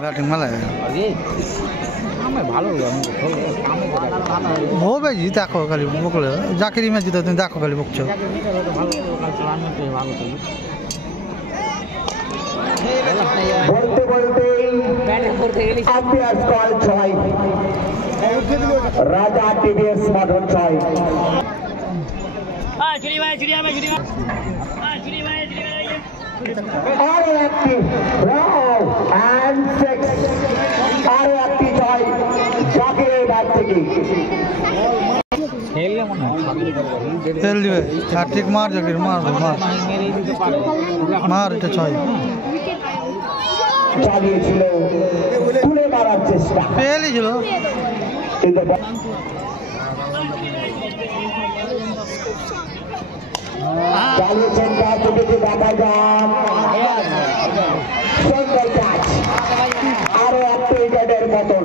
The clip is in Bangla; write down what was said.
बैटिंग में लगे हो भाई जी देखो खाली बकले जाकिरी में जीता तुम देखो खाली बकचो बोलते अंपायर कॉल छय राजा टीवीएस मदन छय और एक्टिव राव एंड सिक्स और एक्टिव छय जाकिर बैट থেকে खेल दिए ठीक मार जाकिर मार मार এটা ছয় চালিয়েছিল তুলে মারার চেষ্টা পেলই ছিল কিন্তু চালিয়েছেন কাজ থেকে দেখা যান সুন্দর ক্যাচ আরো একটা উইকেটের পতন